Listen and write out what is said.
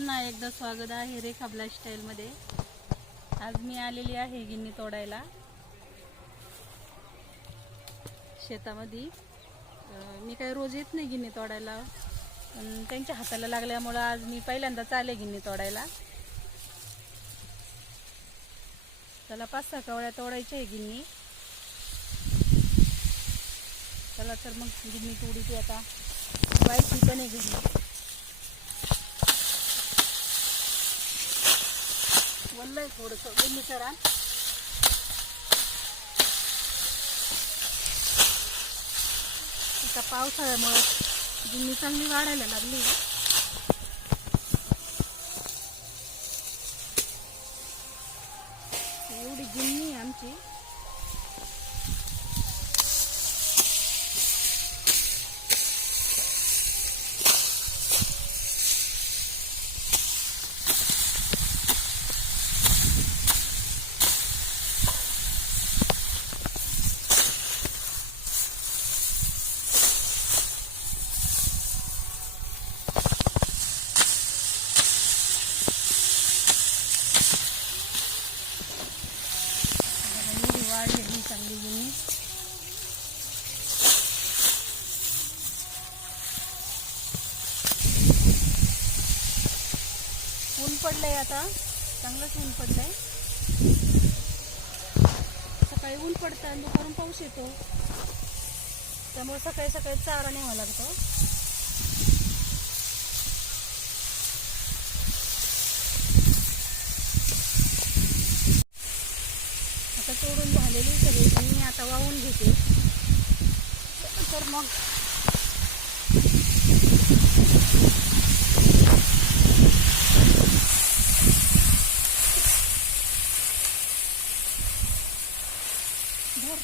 पुन्हा एकदा स्वागत आहे रेखा लाईफस्टाईलमध्ये। आज मी आलेली आहे गिन्नी तोडायला शेतामध्ये। मी काही रोज येत नाही गिन्नी तोडायला, पण त्यांच्या हाताला लागल्यामुळे आज मी पहिल्यांदाच आले गिन्नी तोडायला। त्याला 5-6 कवळ्या तोडायच्या आहे गिन्नी। चला तर मग गिन्नी तोडीची आता बायची पण आहे घरी। वल्लय थोडंसं गिन्नी करा। आता पावसाळ्यामुळे गिन्नी चांगली वाढायला लागली। एवढी गिन्नी आमची। वाढलेली चांगली गिन्नी। ऊन पडलंय आता, चांगलंच ऊन पडलंय। सकाळी ऊन पडतं आणि दुपारून पाऊस येतो, त्यामुळे सकाळी सकाळी चारा न्यावा लागतो। आता तोडून झालेली सगळी गिन्नी आता वाहून घेते। तर मग धर